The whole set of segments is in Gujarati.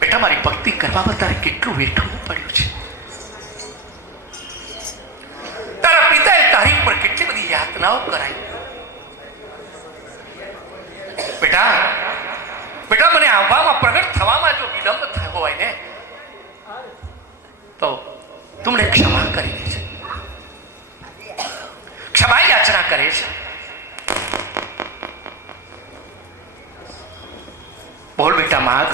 બેટા મારી ભક્તિ કરવામાં તારે કેટલું વેઠવું પડ્યું છે. તારા પિતાએ તારી ઉપર કેટલી બધી યાતનાઓ કરાઈ. બેટા બેટા મને આવવામાં પ્રગટ થવામાં જો વિલંબ થયો હોય ને તો તું મને ક્ષમા કરી દે છે. ક્ષમા યાચના કરે છે. બોલ બેટા માગ.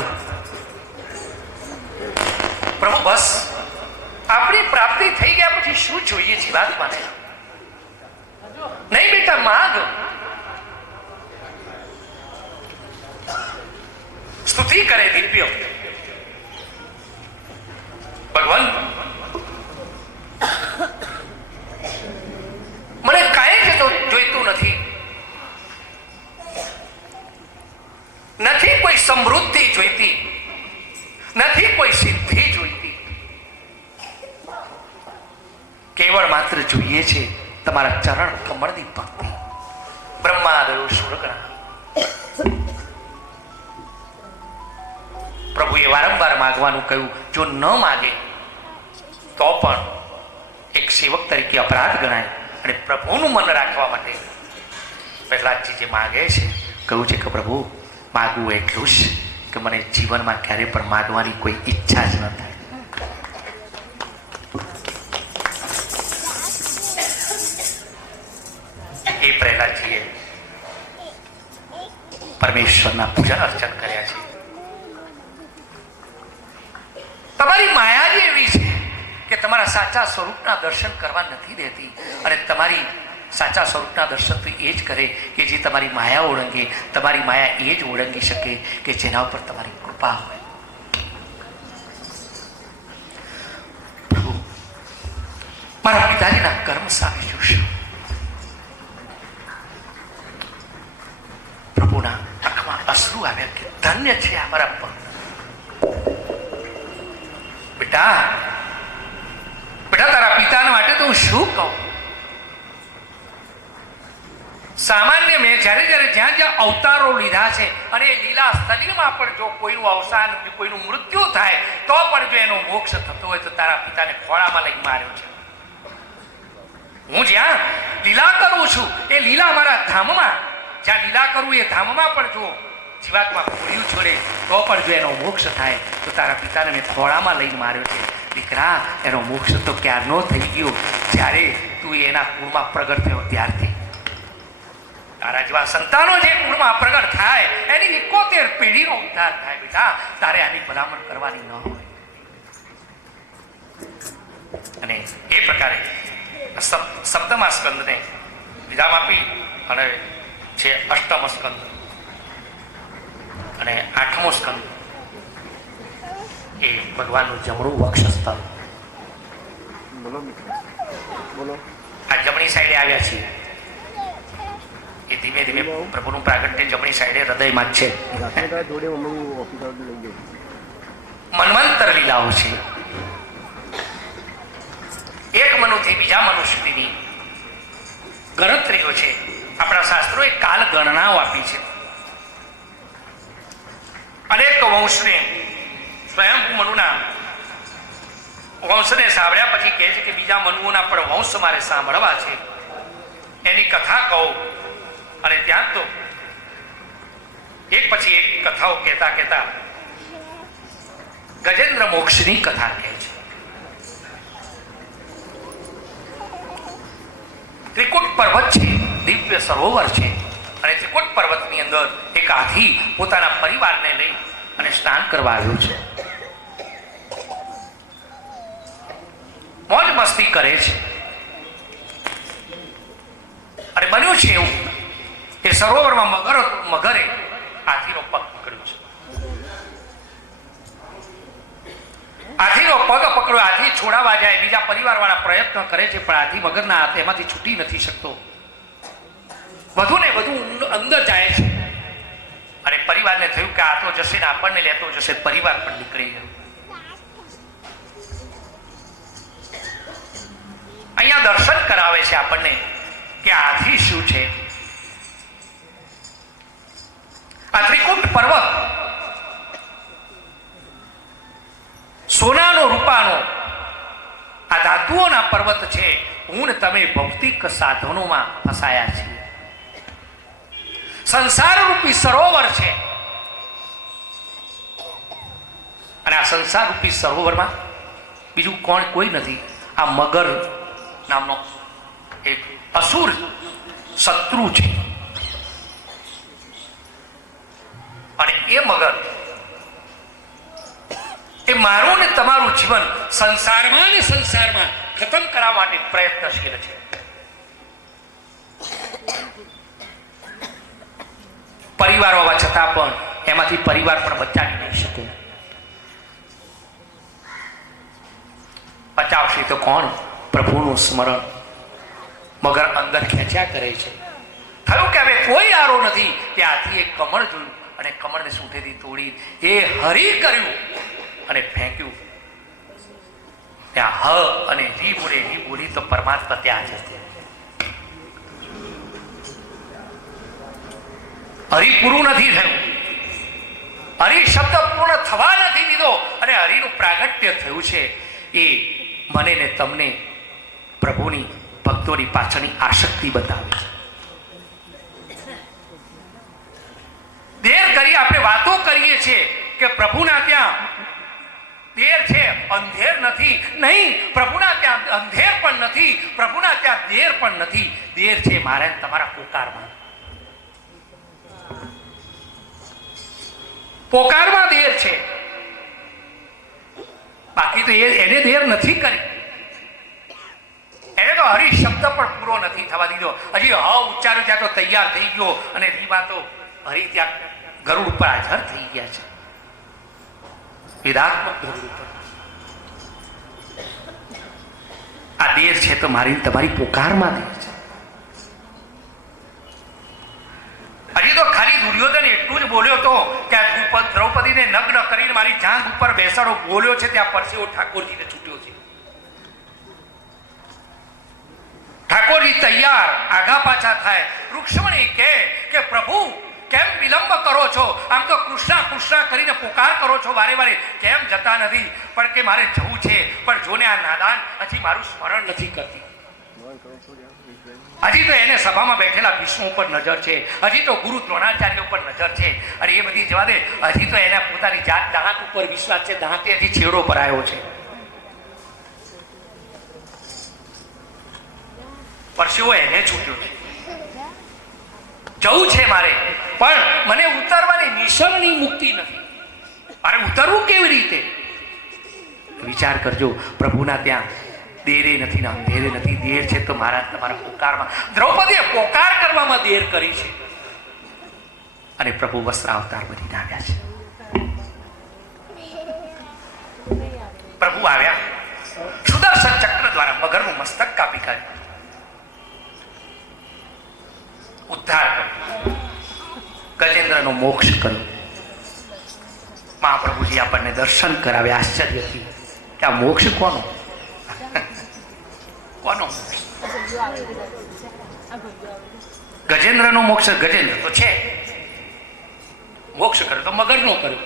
પ્રભુ બસ આપણી પ્રાપ્તિ થઈ ગયા પછી શું જોઈએ જીવાત્માને? નહીં બેટા માગ. સ્તુતિ કરે દિવ્ય. ભગવાન મને કાંઈ જ જોઈતું નથી. નથી કોઈ સમૃદ્ધિ જોઈતી, નથી કોઈ સિદ્ધિ જોઈતી. કેવળ માત્ર જોઈએ છે તમારા ચરણ કમળની ભક્તિ. બ્રહ્માદયો સુરગણા. પ્રભુએ વારંવાર માગવાનું કહ્યું. જો ન માગે તો પણ એક સેવક તરીકે અપરાધ ગણાય. અને પ્રભુનું મન રાખવા માટે પ્રહલાદજી જે માગે છે કહ્યું છે કે પ્રભુ માગવું એટલું જ કે મને જીવનમાં ક્યારે પણ માગવાની કોઈ ઈચ્છા જ ન થાય. એ પ્રહલાદજીએ પરમેશ્વરના પૂજન અર્ચન કર્યા છે. તમારી માયા જ એવી છે કે તમારા સાચા સ્વરૂપના દર્શન કરવા નથી દેતી. અને તમારી સાચા સ્વરૂપના દર્શન તો એ જ કરે કે જે તમારી માયા ઓળંગે. તમારી માયા એ જ ઓળંગી શકે કે જેના ઉપર તમારી કૃપા હોય. પ્રભુ મારા પિતાજીના કર્મ સામે જોશો. પ્રભુના આંખમાં અશ્રુ આવ્યા કે ધન્ય છે આ મારા ભક્ત. બેટા બેટા તારા પિતાના માટે તો હું શું કહું. સામાન્ય મેં જ્યારે જ્યાં જ્યાં અવતારો લીધા છે અને એ લીલા સ્થલીમાં પણ જો કોઈનું અવસાન, કોઈનું મૃત્યુ થાય તો પણ જો એનો મોક્ષ થતો હોય તો તારા પિતાને ખોળામાં લઈ માર્યો છે. હું જ્યાં લીલા કરું છું એ લીલા મારા ધામમાં, જ્યાં લીલા કરું એ ધામમાં પણ જો જીવાત્મા ખોળ્યું છોડે તો પણ જો એનો મોક્ષ થાય તો તારા પિતાને મેં ખોળામાં લઈને માર્યો છે. દીકરા એનો મોક્ષ તો ક્યારનો થઈ ગયો જ્યારે તું એના કુળમાં પ્રગટ થયો ત્યારથી. તારા જેવા સંતાનો જે કુળમાં પ્રગટ થાય એની 71 પેઢીનો ઉદ્ધાર થાય. બેટા તારે આની ભલામણ કરવાની ન હોય. અને એ પ્રકારે સપ્તમા સ્કંદને વિરામ આપી અને છે અષ્ટમ સ્કંદ અને આઠમો સ્કંદ એ ભગવાનનું જમણું વક્ષસ્થળ. આ જમણી સાઈડે આવ્યા છીએ એ ધીમે ધીમે પ્રભુનું પ્રાગટ્ય જમણી સાઈડે હૃદયમાં જ છે. મન્વંતર લીલાઓ છે. એક મનુથી બીજા મનુ સુધીની ગણતરીઓ છે. આપણા શાસ્ત્રોએ કાલ ગણનાઓ આપી છે. અનેક વંશને સ્વયંભૂ મનુના વંશને સાંભળ્યા પછી કહે છે કે બીજા મનુઓના પણ વંશ મારે સાંભળવા છે. એની કથા કહું. અને ત્યાં તો એક પછી એક કથાઓ કહેતા કહેતા ગજેન્દ્ર મોક્ષની કથા કહે છે. ત્રિકૂટ પર્વત છે, દિવ્ય સરોવર છે. અને ત્રિકૂટ પર્વતની અંદર એક હાથી પોતાના પરિવારને લઈ અને સ્નાન કરવા આવ્યો છે. મોજ મસ્તી કરે છે. અને બન્યું છે એવું એ સરોવરમાં મગરે હાથીનો પગ પકડ્યો છે. હાથીનો પગ પકડ્યો. હાથી છોડાવવા જાય, બીજા પરિવાર વાળા પ્રયત્ન કરે છે પણ હાથી મગરના હાથ એમાંથી છૂટી નથી શકતો. વધુ ને વધુ અંદર જાય છે. અને પરિવારને થયું કે આ તો જશે ને આપણને લેતો જશે. પરિવાર પણ નીકળી ગયો. અહીંયા દર્શન કરાવે છે આપણને કે હાથી શું છે. આ ત્રિકૂટ પર્વત પર્વત છે, હું ને તમે ભૌતિક સાધનોમાં ફસાયા છીએ. સંસાર રૂપી સરોવર છે અને આ સંસાર રૂપી સરોવરમાં બીજું કોઈ નથી. આ મગર નામનો એક અસુર શત્રુ છે અને એ મગર એ મારું ને તમારું જીવન સંસારમાં ને સંસારમાં ખતમ કરવા માટે પ્રયત્નશીલ છે. પરિવાર હોવા છતાં પણ એમાંથી પરિવાર પણ બચાવી નહીં શકે. બચાવશે તો કોણ? પ્રભુનું સ્મરણ. મગર અંદર ખેંચ્યા કરે છે. થયું કે હવે કોઈ આરો નથી કે આથી એક કમળ જોયું અને કમળને સૂંઠેથી તોડી એ હરી કર્યું અને ફેંક્યું. ત્યાં હ અને રી બોલી તો પરમાત્મા ત્યાં જ હશે. હરિ પૂરું નથી થયું. હરિ શબ્દ પૂર્ણ થવા નથી દીધો અને હરિનું પ્રાગટ્ય થયું છે. એ મને ને તમને પ્રભુની ભક્તોની પાછળની આસક્તિ બતાવે છે. દેર કરી આપણે વાતો કરીએ છીએ કે પ્રભુના ત્યાં દેર છે, અંધેર નથી. નહીં, પ્રભુના ત્યાં અંધેર પણ નથી, પ્રભુના ત્યાં દેર પણ નથી. દેર છે મારે તમારા પોકારમાં. પોકારમાં દેર છે, બાકી તો એને દેર નથી કરી. એને તો હરિ શબ્દ પણ પૂરો નથી થવા દીધો. હજી હ ઉચ્ચારો ત્યાં તો તૈયાર થઈ ગયો અને રીવા તો હરિ ત્યાં ગરુડ ઉપર હાજર થઈ ગયા છે. વેદાત્મક ગરુડ ઉપર આ દેર છે તો મારી તમારી પોકારમાં દેર છે. હજી તો ખાલી દુર્યોધન એટલું જ બોલ્યો તો કે દ્રૌપદીને નગ્ન કરીને મારી જાંઘ ઉપર બેસાડો બોલ્યો છે, ત્યાં પરસેવો ઠાકોરજીને છૂટ્યો છે. ઠાકોરજી તૈયાર, આગા પાછા થાય. રૂક્ષ્મણી કે પ્રભુ કેમ વિલંબ કરો છો? આમ તો કૃષ્ણ કૃષ્ણ કરીને પુકાર કરો છો વારે વારે, કેમ જતા નથી? પણ કે મારે જવું છે, પણ જોને આ નાદાન હજી મારું સ્મરણ નથી કરતી. હજી તો એને સભામાં બેઠેલા ભીષ્મ ઉપર નજર છે, હજી તો ગુરુ દ્રોણાચાર્ય ઉપર નજર છે. અને એ બધી જવા દે, હજી તો એના પોતાની જાત દાંત ઉપર વિશ્વાસ છે. દાંતે હજી છેડો ભરાયો છે. પરસેવો એને છૂટ્યો છે. જવું છે મારે, પણ મને ઉતરવાની નિશાની મુક્તિ નથી. મારે ઉતરવું કેવી રીતે? વિચાર કરજો. પ્રભુના ત્યાં દેરે નથી ને અંધેરે નથી. દેર છે તો મારા તમારા પોકારમાં. દ્રૌપદીએ પોકાર કરવામાં દેર કરી છે અને પ્રભુ વસ્ત્ર અવતાર બનીને આવ્યા છે. પ્રભુ આવ્યા, સુદર્શન ચક્ર દ્વારા મગરનું મસ્તક કાપી કાઢ્યું, ઉદ્ધાર કર્યો, ગજેન્દ્રનો મોક્ષ કર્યો. મહાપ્રભુજી આપણને દર્શન કરાવે. આશ્ચર્યથી કે આ મોક્ષ કોનો? કોનો મોક્ષ? ગજેન્દ્રનો મોક્ષ. ગજેન્દ્ર તો છે, મોક્ષ કર્યો તો મગરનો કર્યો.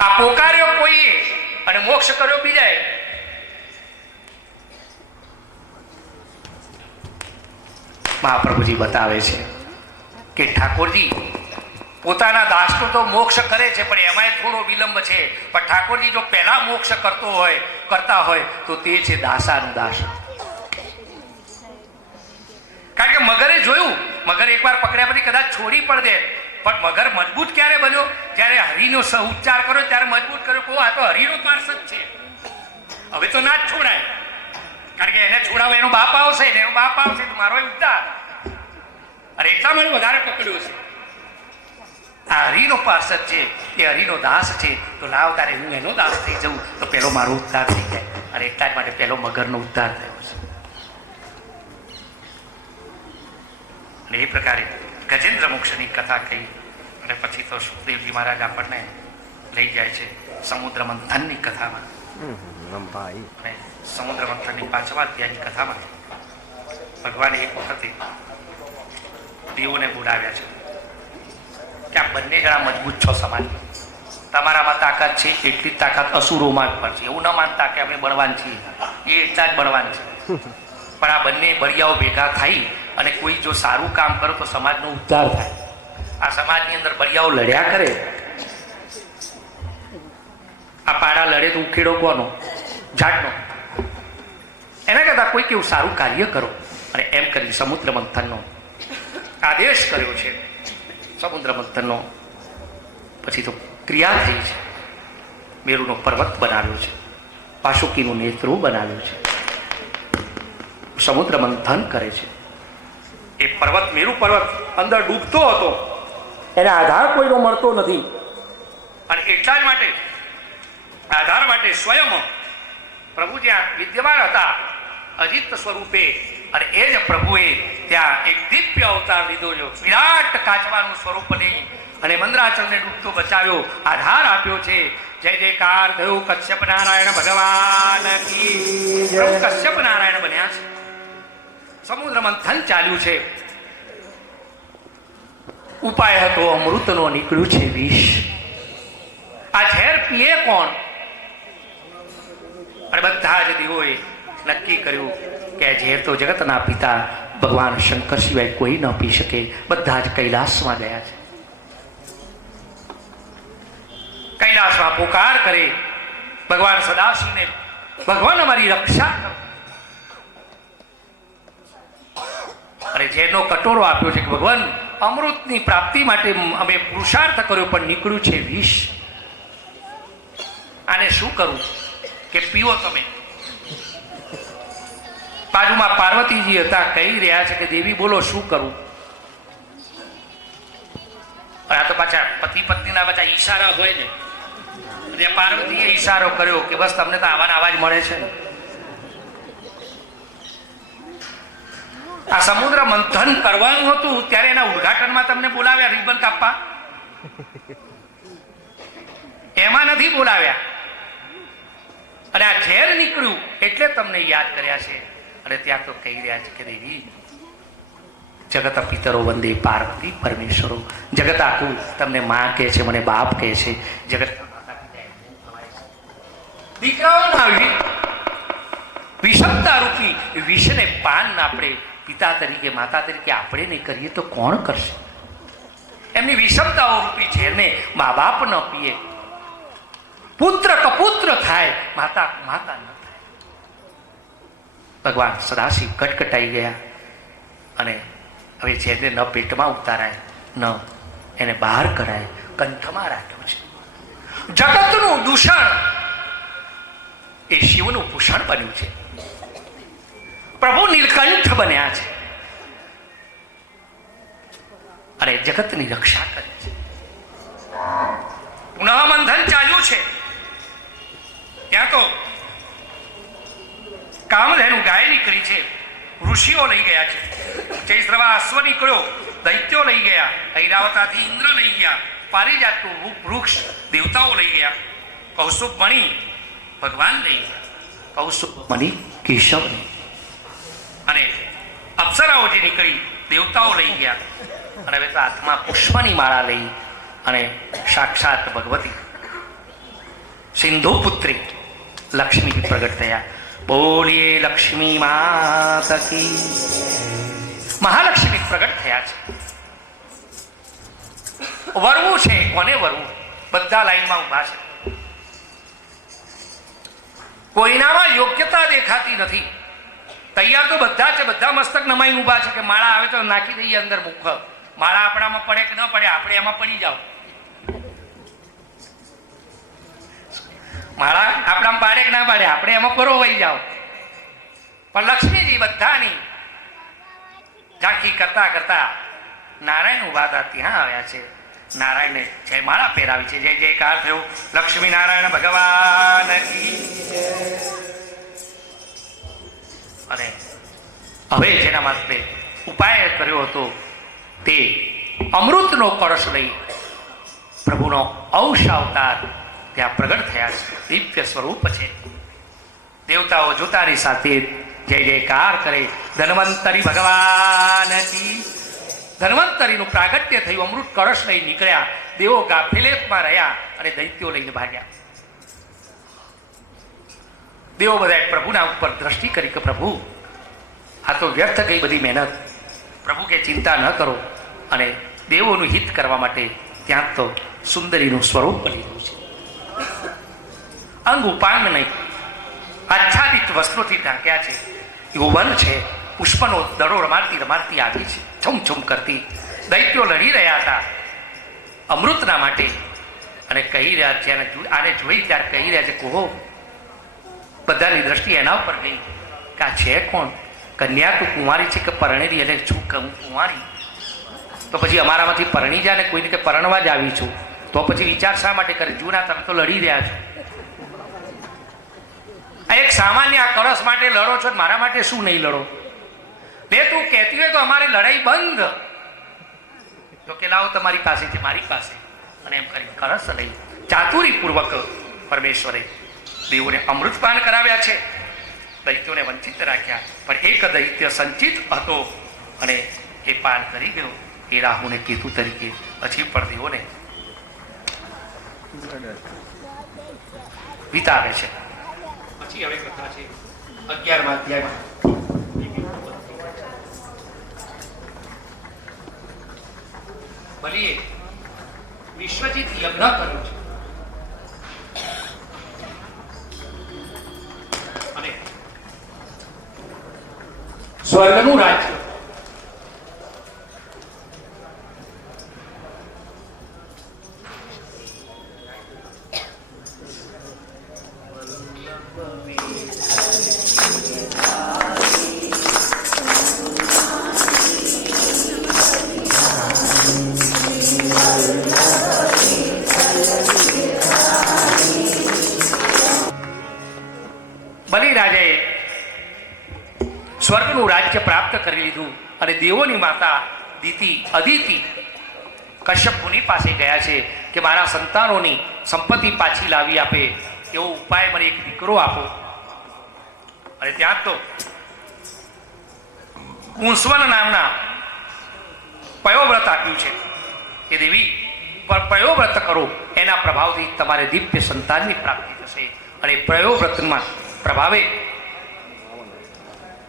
આ પોકાર્યો કોઈએ અને મોક્ષ કર્યો બીજાએ. મહાપ્રભુજી બતાવે છે કે ઠાકોરજી પોતાના દાસનો તો મોક્ષ કરે છે, પણ એમાંય થોડો વિલંબ છે. પણ ઠાકોરજી જો પહેલા મોક્ષ કરતા હોય તો તે છે દાસાનું દાસ. કારણ કે મગરે જોયું, મગર એકવાર પકડ્યા પછી કદાચ છોડી પણ દે, પણ મગર મજબૂત ક્યારે બન્યો? જ્યારે હરિનો ઉચ્ચાર કર્યો ત્યારે મજબૂત કર્યો. કહો આ તો હરિનો પાર્ષદ છે, હવે તો ના જ છોડાય. કારણ કે એને છોડાવો એનો બાપ આવશે ને એનો બાપ આવશે તો મારો ઉદ્ધાર. અરે એટલા મને વધારે પકડ્યો છે. આ હરિનો પાર્ષદ છે, એ હરિનો દાસ છે, તો લાવ તારે હું એનો દાસ થઈ જાઉં તો પેલો મારો ઉદ્ધાર થઈ જાય. અને એટલા જ માટે પેલો મગરનો ઉદ્ધાર થયો છે. અને એ પ્રકારે ગજેન્દ્ર મોક્ષની કથા કહી અને પછી તો સુખદેવજી મહારાજ આપણને લઈ જાય છે સમુદ્ર મંથનની કથામાં. અને સમુદ્ર મંથનની 5મા અધ્યાયની કથામાં ભગવાને એક વખતે દેવોને બોલાવ્યા છે કે આ બંને જણા મજબૂત છો સમાજ. તમારામાં તાકાત છે એટલી જ તાકાત અસુરોમાં પણ છે. એવું ન માનતા કે અમે બળવાન છીએ, એ એટલા જ બળવાન છે. પણ આ બંને બળિયાઓ ભેગા થઈ અને કોઈ જો સારું કામ કરો તો સમાજનો ઉદ્ધાર થાય. આ સમાજની અંદર બળિયાઓ લડ્યા કરે. આ પાડા લડે તો ઉખેડો કોનો? ઝાડનો. એના કરતા કોઈ કેવું સારું કાર્ય કરો. અને એમ કરી સમુદ્ર મંથનનો આદેશ કર્યો છે. સમુદ્ર મંથનનો પછી તો ક્રિયા થઈ છે. મેરુનો પર્વત બનાવ્યો છે, પાશુકીનું નેત્રું બનાવ્યું છે, સમુદ્ર મંથન કરે છે. એ પર્વત, મેરુ પર્વત અંદર ડૂબતો હતો, એને આધાર કોઈનો મળતો નથી. અને એટલા જ માટે આધાર માટે સ્વયં પ્રભુ જ્યાં વિદ્યમાન હતા અજિત સ્વરૂપે, અને એ જ પ્રભુએ ત્યાં એક દિવ્ય અવતાર લીધો છે. વિરાટ કાચવાનું સ્વરૂપ લઈ અને મંદરાચલને ડૂબતો બચાવ્યો, આધાર આપ્યો છે. જય જયકાર થયો કશ્યપ નારાયણ ભગવાન કી. કશ્યપ નારાયણ બન્યા છે. સમુદ્ર મંથન ચાલ્યું છે. ઉપાય હતો અમૃતનો, નીકળ્યું છે વિષ. આ ઝેર પીએ કોણ? અને બધા જ દેવોએ નક્કી કર્યું કે આ ઝેર તો જગતના પિતા ભગવાન શંકર સિવાય કોઈ ન પી શકે. બધા જ કૈલાસમાં ગયા છે. કૈલાસમાં પોકાર કરે ભગવાન સદાશિવને, ભગવાન અમારી રક્ષા કરો. અને ઝેરનો કટોરો આપ્યો છે કે ભગવાન અમૃતની પ્રાપ્તિ માટે અમે પુરુષાર્થ કર્યો પણ નીકળ્યું છે વિષ. આને શું કરવું કે પીવો તમે. બાજુમાં પાર્વતીજી હતા, કહી રહ્યા છે કે દેવી બોલો શું કરવું. આ તો પાછા પતિ પત્નીના પાછા ઈશારા હોય ને. પાર્વતીએ ઈશારો કર્યો કે બસ તમને તો આવાના આવાજ મળે છે ને. આ સમુદ્ર મંથન કરવાનું હતું ત્યારે એના ઉદ્ઘાટનમાં તમને બોલાવ્યા રિબન કાપવા, એમાં નથી બોલાવ્યા. અને આ ઝેર નીકળ્યું એટલે તમને યાદ કર્યા છે. અને ત્યાં તો કહી રહ્યા છે કે દેવી જગત પિતરો વંદે પાર્વતી પરમેશ્વરો. જગત આખું તમને માં કહે છે, મને બાપ કહે છે. જગત દીકરાઓના વિષમતા રૂપી વિષને પાન આપણે પિતા તરીકે, માતા તરીકે આપણે નહીં કરીએ તો કોણ કરશે? એમની વિષમતાઓ રૂપી ઝેરને મા બાપ ન પીએ, પુત્ર કપુત્ર થાય, માતા માતા ન થાય. ભગવાન સદાશિવ કટકટાઈ ગયા અને હવે ઝેરને ન પેટમાં ઉતારાય, ન એને બહાર કરાય, કંઠમાં રાખ્યું છે. જગતનું દૂષણ એ શિવનું ભૂષણ બન્યું છે. પ્રભુ નીલકંઠ બન્યા છે અને જગતની રક્ષા કરે છે. પુનઃ મંથન ચાલ્યું છે. ત્યાં તો કામધેનુ ગાય નીકળી છે, ઋષિઓ લઈ ગયા છે. જયશ્રવા અશ્વ નીકળ્યો, દૈત્યો લઈ ગયા. ઐરાવતાથી ઇન્દ્ર લઈ ગયા. પારિજાતનું વૃક્ષ દેવતાઓ લઈ ગયા. કૌશુબ મણિ ભગવાન લઈ ગયા. કૌશુબ મણિ કેશવને. અને અપ્સરાઓ જે નીકળી દેવતાઓ લઈ ગયા. અને હવે તો હાથમાં પુષ્પની માળા લઈ અને સાક્ષાત ભગવતી સિંધુ પુત્રી લક્ષ્મી પ્રગટ થયા. બોલીએ લક્ષ્મી માતા કી. મહાલક્ષ્મી પ્રગટ થયા છે. વરવું છે, કોને વરવું? બધા લાઈનમાં ઉભા છે. કોઈનામાં યોગ્યતા દેખાતી નથી. તૈયાર તો બધા છે, બધા મસ્તક નમાઈને ઉભા છે કે માળા આવે તો નાખી દઈએ અંદર મુખ. માળા આપણામાં પડે કે ન પડે, આપણે એમાં પડી જાઓ. માળા આપણામાં પાડે કે ના પાડે, આપણે એમાં પરોવાઈ જાઓ. પણ લક્ષ્મીજી બધાની ઝાંખી કરતા કરતા નારાયણ ઉભા હતા ત્યાં આવ્યા છે. નારાયણને જય માળા પહેરાવી છે. જય જયકાર થયો લક્ષ્મી નારાયણ ભગવાન કી. અને હવે જેના માટે ઉપાય કર્યો હતો તે અમૃતનો કળશ લઈ પ્રભુનો અંશ અવતાર ત્યાં પ્રગટ થયા છે. દિવ્ય સ્વરૂપ છે. દેવતાઓ જોતાની સાથે જય જયકાર કરે. ધન્વંતરી ભગવાન કી. ધન્વંતરીનું પ્રાગટ્ય થયું. અમૃત કળશ લઈ નીકળ્યા. દેવો ગાફેલેતમાં રહ્યા અને દૈત્યો લઈને ભાગ્યા. દેવો બધાએ પ્રભુના ઉપર દ્રષ્ટિ કરી કે પ્રભુ આ તો વ્યર્થ ગઈ બધી મહેનત. પ્રભુ કે ચિંતા ન કરો, અને દેવોનું હિત કરવા માટે ત્યાં તો સુંદરીનું સ્વરૂપ બની રહ્યું છે. અંગ ઉપાંગ નહીં, આચ્છાદિત વસ્ત્રોથી ઢાંક્યા છે. યૌવન છે, પુષ્પનો દડો રમાડતી રમાડતી આવી છે, છમ કરતી. દૈત્યો લડી રહ્યા હતા અમૃતના માટે, અને કહી રહ્યા છે, આને જોઈ ત્યારે કહી રહ્યા છે, કહો. બધાની દ્રષ્ટિ એના ઉપર ગઈ કે આ છે કોણ? કન્યા તું કુંવારી છે કે પરણેલી? એટલે છું કે હું કુંવારી. તો પછી અમારામાંથી પરણી જાય ને કોઈને કે પરણવા જ આવી છું, તો પછી વિચાર શા માટે કરે? જૂના તમે તો લડી રહ્યા છો. આ એક સામાન્ય આ કળશ માટે લડો છો, મારા માટે શું નહીં લડો? બે તું કહેતી હોય તો અમારી લડાઈ બંધ. તો કે લાવો તમારી પાસે છે, મારી પાસે. અને એમ કરી કળશ લઈ ચાતુરીપૂર્વક પરમેશ્વરે દેવોને અમૃતપાન કરાવ્યા છે, દૈત્યોને વંચિત રાખ્યા. પણ એક દૈત્ય સંચિત હતો અને એ પાન કરી ગયો, એ રાહુને કેતુ તરીકે. પછી પણ દેવોને વિતાવે છે. પછી હવે કથા છે 11મા અધ્યાયમાં. બલીએ વિશ્વજીત યજ્ઞ કર્યો છે, અને સ્વર્ગનું રાજ્ય બલિરાજાએ સ્વર્ગનું રાજ્ય પ્રાપ્ત કરી લીધું, અને દેવોની માતા અદિતિ કશ્યપ મુનિ પાસે ગયા છે કે મારા સંતાનોની સંપત્તિ પાછી લાવી આપે એવો ઉપાય મને એક દીકરો આપો. અને ત્યાં તો કુંસવન નામના પયોવ્રત આપ્યું છે કે દેવી પયોવ્રત કરો, એના પ્રભાવથી તમારે દિવ્ય સંતાનની પ્રાપ્તિ થશે. અને પયોવ્રતમાં પ્રભાવે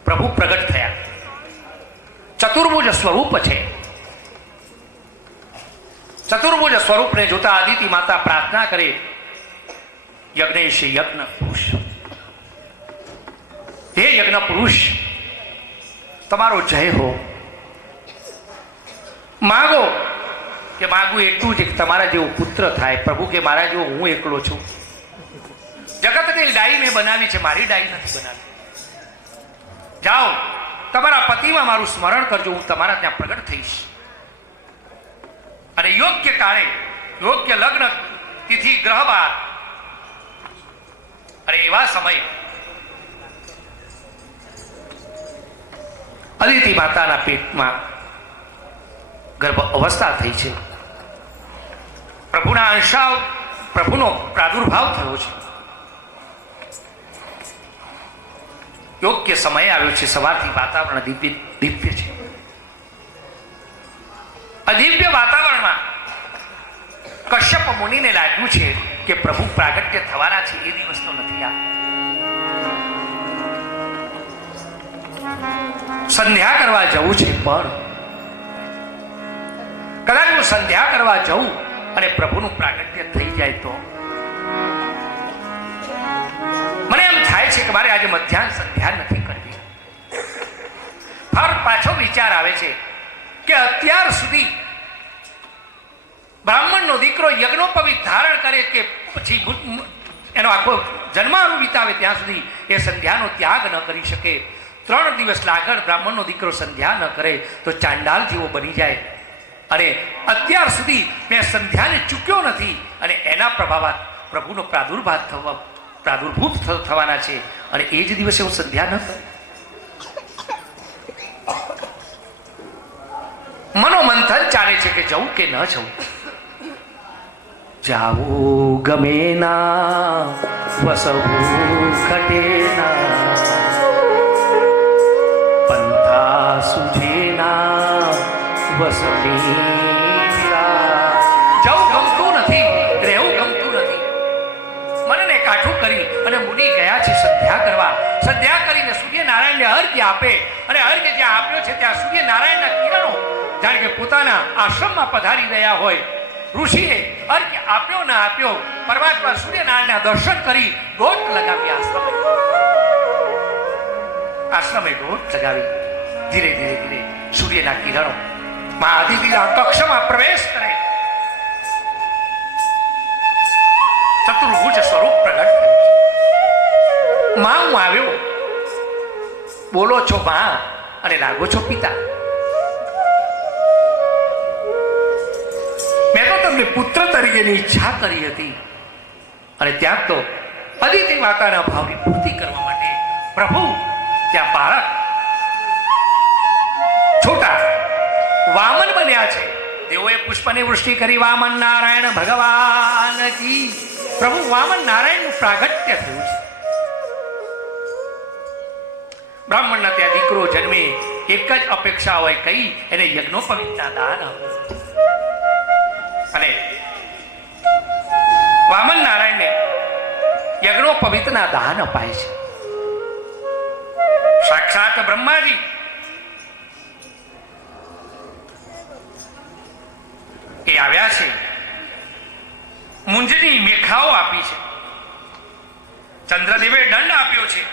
પ્રભુ પ્રગટ થયા. ચતુર્ભુજ સ્વરૂપ છે. ચતુર્ભુજ સ્વરૂપને જોતા આદિતિ માતા પ્રાર્થના કરે, યજ્ઞેશ યજ્ઞ પુરુષ, હે યજ્ઞ પુરુષ, તમારો જય હો. માગો કે માગું એટલું જ તમારા જેવો પુત્ર થાય. પ્રભુ કે મારા જેવો હું એકલો છું. જગતની ડાઈ મેં બનાવી છે, મારી ડાઈ નથી બનાવી. જાઓ તમારા પતિમાં મારું સ્મરણ કરજો, હું તમારા ત્યાં પ્રગટ થઈશ. અને યોગ્ય કાળે યોગ્ય લગ્ન તિથિ ગ્રહ બાર, અને એવા સમય અદિતિ માતાના પેટમાં ગર્ભ અવસ્થા થઈ છે. પ્રભુના અંશાવ, પ્રભુનો પ્રાદુર્ભાવ થયો છે. યોગ્ય સમય આવ્યો છે. સવારથી વાતાવરણ દિવ્ય છે. અદિવ્ય વાતાવરણમાં કશ્યપ મુનિને લાગ્યું છે કે પ્રભુ પ્રાગટ્ય થવાના છે. એ દિવસ તો નથી આ. સંધ્યા કરવા જવું છે, પણ કદાચ હું સંધ્યા કરવા જઉં અને પ્રભુનું પ્રાગટ્ય થઈ જાય તો મને એમ થાય છે કે મારે આજે મધ્યાહન સંધ્યા નથી કરવી. ફર પાછો વિચાર આવે છે કે અત્યાર સુધી બ્રાહ્મણનો દીકરો યજ્ઞોપવિત ધારણ કરે કે પછી એનો આખો જન્માનું વિતાવે ત્યાં સુધી એ સંધ્યાનો ત્યાગ ન કરી શકે. 3 દિવસ લાગણ બ્રાહ્મણનો દીકરો સંધ્યા ન કરે તો ચાંડાલ જેવો બની જાય. અને અત્યાર સુધી મેં સંધ્યાને ચૂક્યો નથી, અને એના પ્રભાવ પ્રભુનો પ્રાદુર્ભૂત થવાના છે. અને એ જ દિવસે હું સંધ્યા ન કરું. મનોમંથન ચાલે છે કે જવું કે ન જવું. જાવું ગમે ના, વસવું ઘટે ના, પંથા સુજે ના, વસવી જવું ગમતું નથી, રહેવું ગમતું નથી. મનને કાઠું કરી અને મુનિ ગયા છે સંધ્યા કરવા. સંધ્યા કરીને સૂર્યનારાયણને અર્ઘ્ય આપે અને અર્ઘ્ય જ્યાં આપ્યો છે ત્યાં સૂર્યનારાયણના કિરણો જાણે કે પોતાના આશ્રમમાં પધારી રહ્યા હોય. ઋષિએ અર્ઘ્ય આપ્યો ના આપ્યો, પરમાત્મા સૂર્યનારાયણના દર્શન કરી દોટ લગાવી આશ્રમે દોટ લગાવી. ધીરે ધીરે ધીરે સૂર્યના કિરણો માં આદિતિના કક્ષમાં પ્રવેશ કરે. ચતુર્ભુજ સ્વરૂપ પ્રગટ કર્યું. માં હું આવ્યો, બોલો છો માં અને લાગો છો પિતા. મેં તો તમને પુત્ર તરીકેની ઈચ્છા કરી હતી અને ત્યાં તો અદિતિ માતાના ભાવની પૂર્તિ કરવા માટે પ્રભુ ત્યાં બાળક છોટા વામન બન્યા છે. તેઓએ પુષ્પની વૃષ્ટિ કરી વામન નારાયણ ભગવાન કી. પ્રભુ વામન નારાયણનું પ્રાગટ્ય થયું છે. બ્રાહ્મણના ત્યાં દીકરો જન્મે, એક જ અપેક્ષા હોય, કઈ એને યજ્ઞોપવિતના દાન આપો. અને વામન નારાયણને યજ્ઞોપવિતના દાન અપાય છે. સાક્ષાત બ્રહ્માજી એ આવ્યા છે, મુંજની મેખાઓ આપી છે, ચંદ્રદેવે દંડ આપ્યો છે,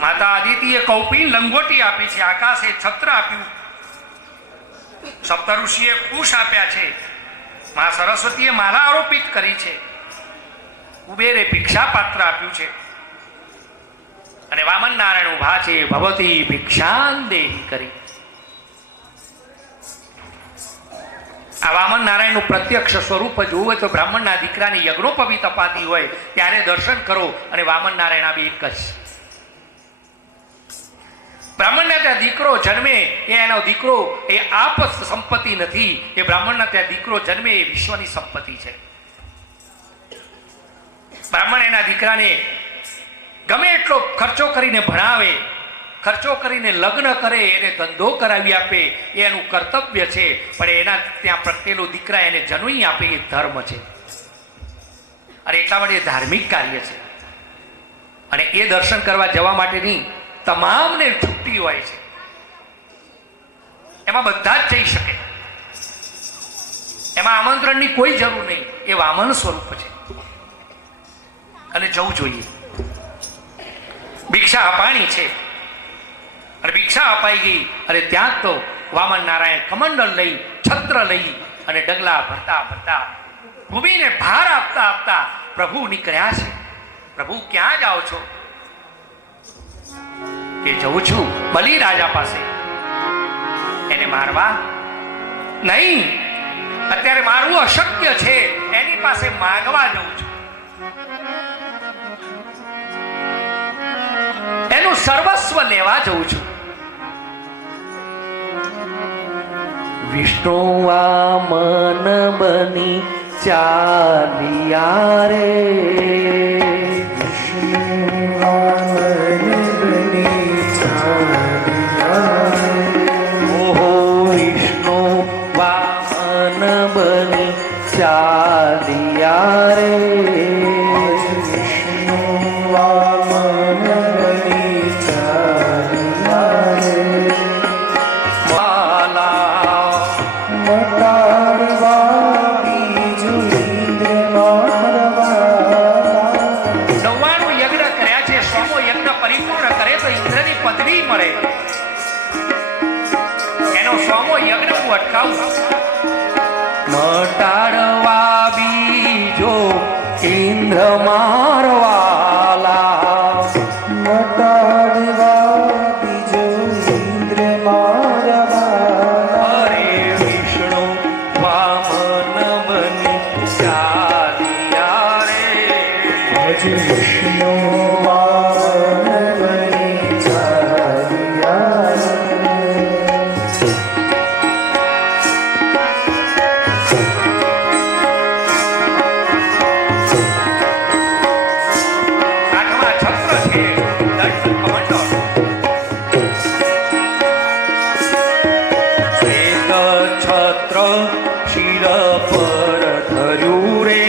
માતા આદિતિએ કૌપીન લંગોટી આપી છે, આકાશે છત્ર આપ્યું, સપ્તઋષિએ કુશ આપ્યા છે, મા સરસ્વતીએ માલા આરોપિત કરી છે, કુબેરે ભિક્ષા પાત્ર આપ્યું છે અને વામન નારાયણ ઉભા છે ભગવતી ભિક્ષાન દેહી કરી. આ વામન નારાયણનું પ્રત્યક્ષ સ્વરૂપ જોવું હોય તો બ્રાહ્મણના દીકરાની યજ્ઞોપવિત અપાતી હોય ત્યારે દર્શન કરો અને વામન નારાયણ આ બે એક જ. બ્રાહ્મણના ત્યાં દીકરો જન્મે એ એનો દીકરો એ આપ સંપત્તિ નથી, એ બ્રાહ્મણના ત્યાં દીકરો જન્મે એ વિશ્વની સંપત્તિ છે. બ્રાહ્મણ એના દીકરાને ગમે એટલો ખર્ચો કરીને ભણાવે, ખર્ચો કરીને લગ્ન કરે, એને ધંધો કરાવી આપે, એ એનું કર્તવ્ય છે, પણ એના ત્યાં પ્રગટેલો દીકરા એને જનોઈ આપે એ ધર્મ છે અને એટલા માટે ધાર્મિક કાર્ય છે. અને એ દર્શન કરવા જવા માટેની તમામને છુટ્ટી હોય છે, એમાં બધા જ જઈ શકે, એમાં આમંત્રણની કોઈ જરૂર નહીં. એ વામન સ્વરૂપ છે અને જવું જોઈએ. ભિક્ષા અપાણી છે અને ભિક્ષા અપાઈ ગઈ અને ત્યાં તો વામન નારાયણ કમંડલ લઈ, છત્ર લઈ અને ડગલા ભરતા ભરતા ભૂમિને ભાર આપતા આપતા પ્રભુ નીકળ્યા છે. પ્રભુ ક્યાં જાઓ છો? કે જઉં છું બલિ રાજા પાસે. એને મારવા નહીં, અત્યારે મારવું અશક્ય છે, એની પાસે માંગવા જઉં છું. એનું સર્વસ્વ લેવા જઉં છું. વિષ્ણુ વામન બની ચાલ્યા રે, વિષ્ણુ વામન બની ચાલ્યા રે, ઓહો વિષ્ણુ વામન બની ચાલ્યા રે, વિષ્ણુ વામન બની ચાલ્યા રે, માલા મટાડવા બીજું ઇન્દ્ર મારવા. 99 યજ્ઞ કર્યા છે, 100મો યજ્ઞ પરિપૂર્ણ કરે તો ઇન્દ્રની પદવી મળે. એનો 100મો યજ્ઞ હું અટકાવું. મટાડવા બીજો ઇન્દ્ર મારવાલા, મટાડવા બીજો ઇન્દ્ર મારવાલા, અરે વિષ્ણુ વામન બની ચાલ્યા રે, હજુ વિષ્ણુ વામન બની ચાલ્યા રે. શિર પર ધર્યું રે,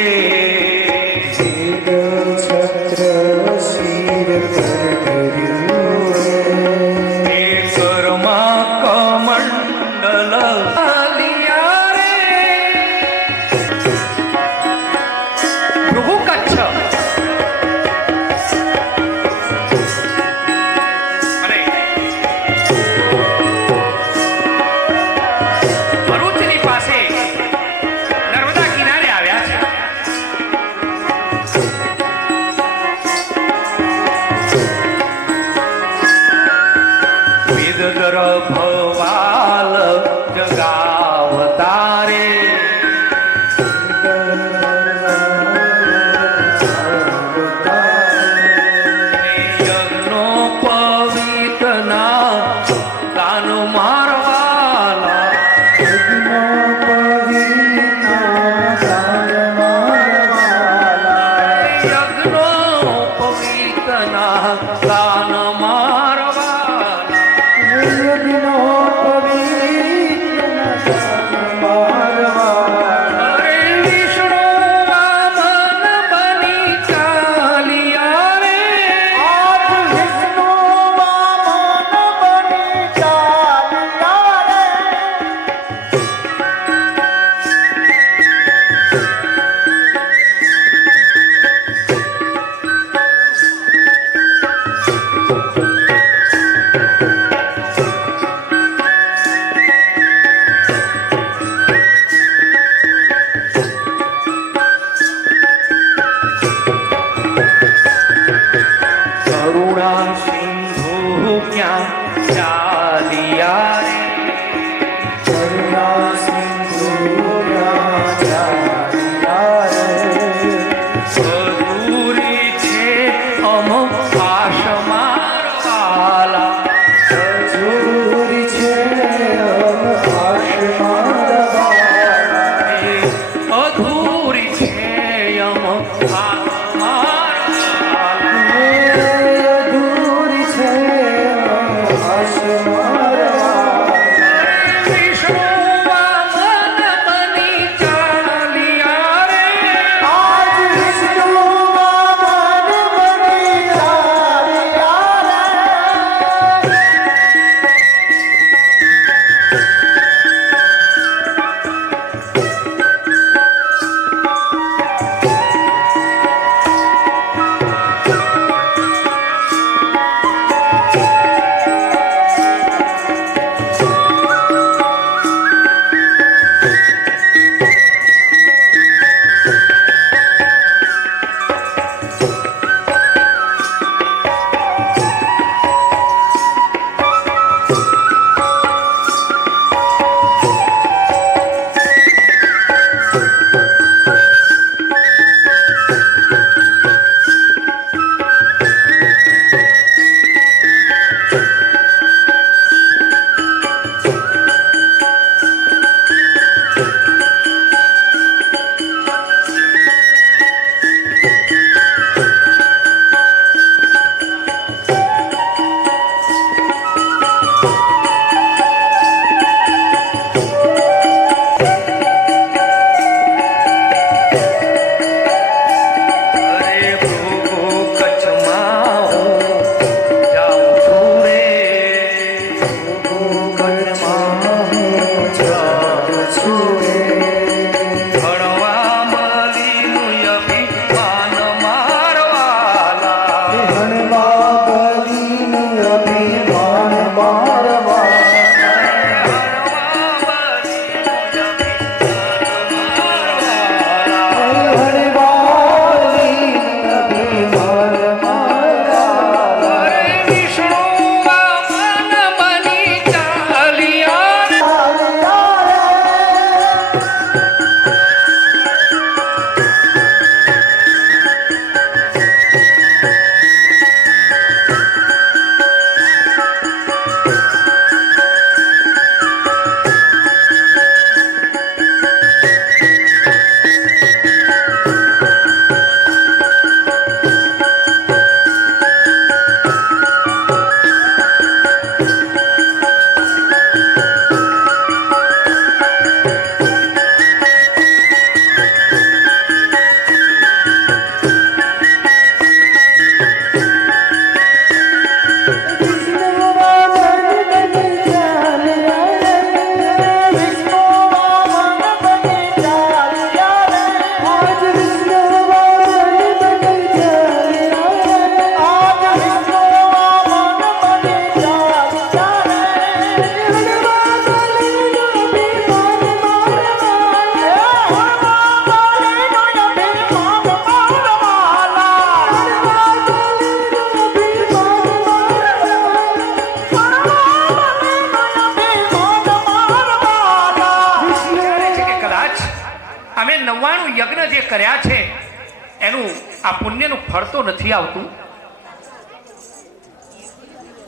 ત્યાં ચાલિયા રે કરુણા સિંધુ ત્યાં ચાલ્યા રે. અધૂરી છે અમ આશ મારવાલા અધૂરી છે આશ મારવાલા. અધૂરી છે અમ આશ મારવાલા અધૂરી છે આશ મારવાલા. વિષ્ણુ વામન બની ચાલિયા રે આજ વિષ્ણુ વામન બની ચાલ્યા રે. અરે ભૂ કચ્છમાં હું જાઉં છું રે ભૂગર્ભમાં હું જાઉં છું રે. ભણવા મળીનું અભિમાન મારવાલા હણવા બલીનું અભિમાન મારવાલા. ભણવા મળીનું અભિમાન મારવાલા હણવા બલીનું અભિમાન મારવાલા. અરે વિષ્ણુ વામન બની ચાલિયા રે વિષ્ણુ વામન બની ચાલ્યા રે. વિષ્ણુ વામન બની ચાલ્યા રે. આજ વિષ્ણુ વામન બની ચાલ્યા રે. આજ વિષ્ણુ વામન બની ચાલ્યા રે. હણવા બલીનું અભિમાન મારવાલા. હણવા બલીનું અભિમાન મારવાલા. હણવા બલીનું અભિમાન વિચારે છે કે કદાચ અમે 99 યજ્ઞ જે કર્યા છે એનું આ પુણ્યનું ફળ તો નથી આવતું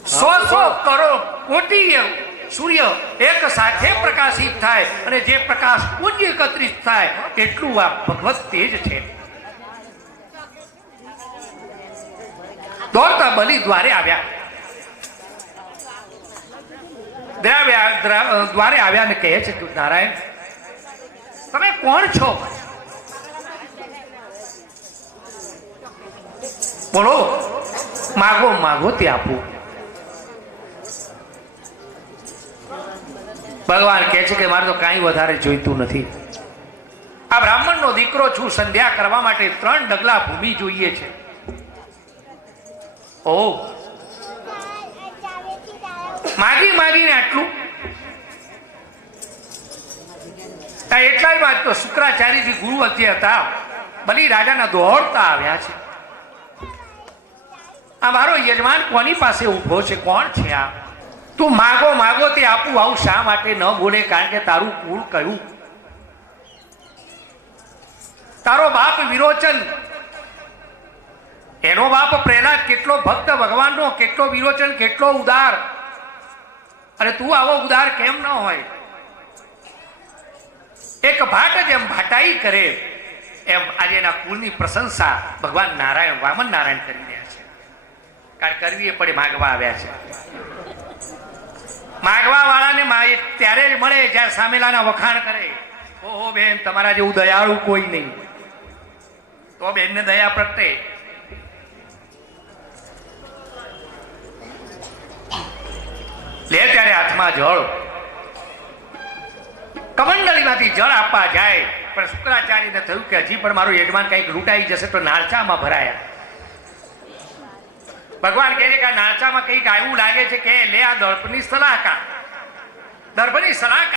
100 કરોડ કોટી સૂર્ય એક સાથે પ્રકાશિત થાય અને જે પ્રકાશ પુણ્ય એકત્રિત થાય એટલું આ ભગવત તેજ છે દોડતા બલિ દ્વારે આવ્યા દ્વારે આવ્યા અને કહે છે કે નારાયણ તમે કોણ છો બોલો માગો માગો તે આપું ભગવાન કહે છે કે મારે તો કાંઈ વધારે જોઈતું નથી આ બ્રાહ્મણનો દીકરો છું સંધ્યા કરવા માટે 3 ડગલા ભૂમિ જોઈએ છે ઓ માગી માગીને આટલું એટલા જ વાત તો શુક્રાચાર્યજી ગુરુવંશી હતા બલિ રાજાના દોડતા આવ્યા છે આ મારો યજમાન કોની પાસે ઊભો છે? કોણ છે આ? તું માગો માગો તે આપું આવું શા માટે ન બોલે? કારણ કે તારું કુળ કયું? તારો બાપ વિરોચન, એનો બાપ પ્રહલાદ કેટલો ભક્ત ભગવાનનો, કેટલો વિરોચન, કેટલો ઉદાર, અને તું આવો ઉદાર કેમ ન હોય? એક ભાટ જેમ ભાટાઈ કરે એમ આજે એના કુળની પ્રશંસા ભગવાન નારાયણ, વામન નારાયણ કરી રહ્યા છે. કારણ કરવી એ પડે, માગવા આવ્યા છે. માગવા વાળાને ત્યારે જ મળે જ્યારે સામેલાના વખાણ કરે. ઓહો બેન, તમારા જેવું દયાળુ કોઈ નહીં. તો બેનને દયા પ્રગટે. લે ત્યારે હાથમાં જળ, કમંડળીમાંથી જળ આપવા જાય, પણ શુક્રાચાર્યને થયું કે હજી પણ મારું યજમાન કંઈક લૂંટાઈ જશે તો નાળચામાં ભરાયા. ભગવાન કહે છે કે આ નાળચામાં કંઈક આવ્યું લાગે છે કે લે આ દર્પની સલાહકાર, દર્પની સલાહકાર